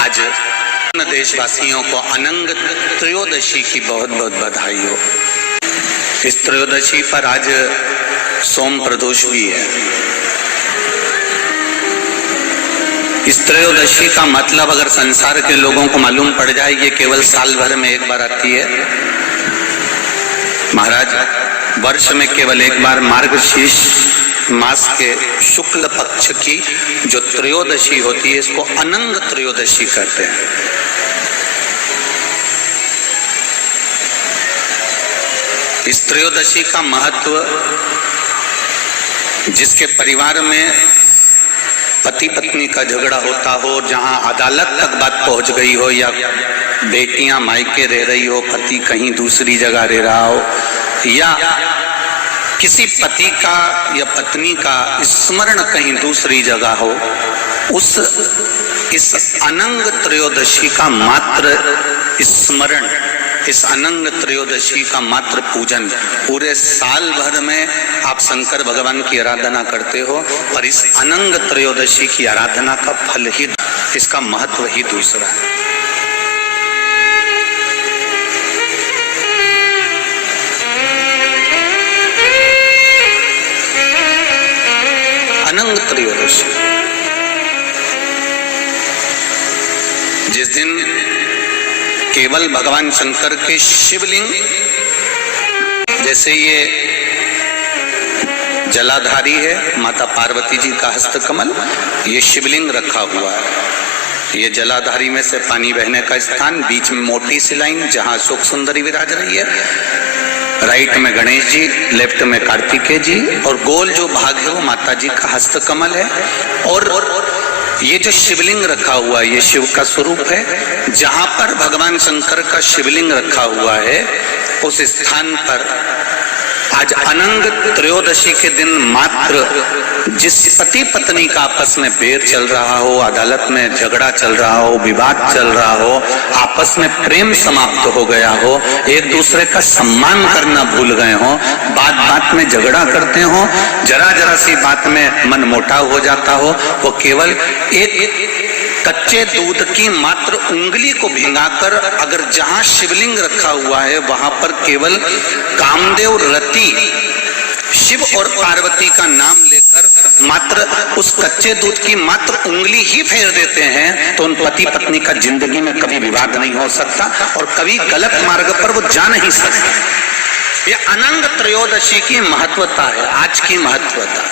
आज देशवासियों को अनंग त्रयोदशी की बहुत बहुत बधाई हो। इस त्रयोदशी पर आज सोम प्रदोष भी है। इस त्रयोदशी का मतलब अगर संसार के लोगों को मालूम पड़ जाए, ये केवल साल भर में एक बार आती है। महाराज, वर्ष में केवल एक बार मार्गशीर्ष मास के शुक्ल पक्ष की जो त्रयोदशी होती है, इसको अनंग त्रयोदशी कहते हैं। इस त्रयोदशी का महत्व, जिसके परिवार में पति पत्नी का झगड़ा होता हो, जहां अदालत तक बात पहुंच गई हो, या बेटियां मायके रह रही हो, पति कहीं दूसरी जगह रह रहा हो, या किसी पति का या पत्नी का स्मरण कहीं दूसरी जगह हो, इस अनंग त्रयोदशी का मात्र स्मरण, इस अनंग त्रयोदशी का मात्र पूजन, पूरे साल भर में आप शंकर भगवान की आराधना करते हो, और इस अनंग त्रयोदशी की आराधना का फल ही, इसका महत्व ही दूसरा है। अनंग त्रयोदशी, जिस दिन केवल भगवान शंकर के शिवलिंग, जैसे ये जलाधारी है माता पार्वती जी का हस्तकमल, ये शिवलिंग रखा हुआ है। ये जलाधारी में से पानी बहने का स्थान, बीच में मोटी सी लाइन जहां अशोक सुंदरी विराज रही है, राइट में गणेश जी, लेफ्ट में कार्तिकेय जी, और गोल जो भाग है वो माता जी का हस्तकमल है। और ये जो शिवलिंग रखा हुआ है, ये शिव का स्वरूप है। जहां पर भगवान शंकर का शिवलिंग रखा हुआ है, उस स्थान पर आज अनंग त्रयोदशी के दिन मात्र जिस पति पत्नी का आपस में बैर चल रहा हो, अदालत में झगड़ा चल रहा हो, विवाद चल रहा हो, आपस में प्रेम समाप्त हो गया हो, एक दूसरे का सम्मान करना भूल गए हो, बात बात में झगड़ा करते हो, जरा जरा सी बात में मन मोटाव हो जाता हो, वो केवल एक कच्चे दूध की मात्र उंगली को भिंगाकर, अगर जहां शिवलिंग रखा हुआ है वहां पर केवल कामदेव रति शिव और पार्वती का नाम लेकर मात्र उस कच्चे दूध की मात्र उंगली ही फेर देते हैं, तो उन पति पत्नी का जिंदगी में कभी विवाद नहीं हो सकता और कभी गलत मार्ग पर वो जा नहीं सकते। ये अनंग त्रयोदशी की महत्वता है, आज की महत्वता।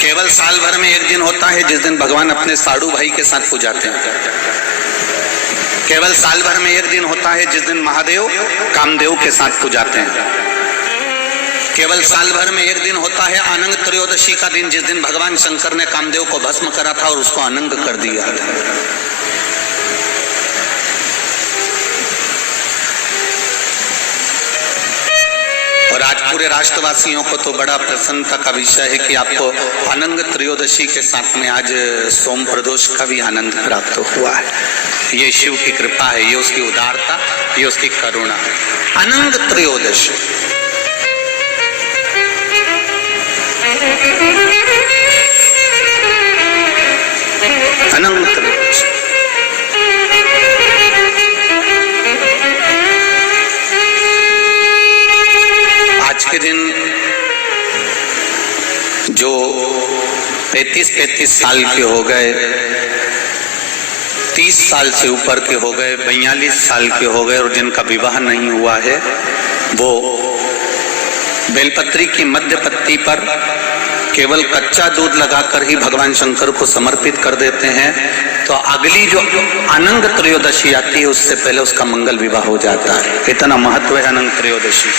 केवल साल भर में एक दिन होता है जिस दिन भगवान अपने साड़ू भाई के साथ पूजाते हैं। केवल साल भर में एक दिन होता है जिस दिन महादेव कामदेव के साथ पूजाते हैं। केवल साल भर में एक दिन होता है अनंग त्रयोदशी का दिन, जिस दिन भगवान शंकर ने कामदेव को भस्म करा था और उसको अनंग कर दिया था। और आज पूरे राष्ट्रवासियों को तो बड़ा प्रसन्नता का विषय है कि आपको अनंग त्रयोदशी के साथ में आज सोम प्रदोष का भी आनंद प्राप्त हुआ है। ये शिव की कृपा है, ये उसकी उदारता, ये उसकी करुणा है। अनंग त्रयोदशी, अनंग त्रयोदशी, आज के दिन जो 35 साल के हो गए, 30 साल से ऊपर के हो गए, 42 साल के हो गए, और जिनका विवाह नहीं हुआ है, वो बेलपत्री की मध्य पत्ती पर केवल कच्चा दूध लगाकर ही भगवान शंकर को समर्पित कर देते हैं, तो अगली जो अनंग त्रयोदशी आती है उससे पहले उसका मंगल विवाह हो जाता है। इतना महत्व है अनंग त्रयोदशी।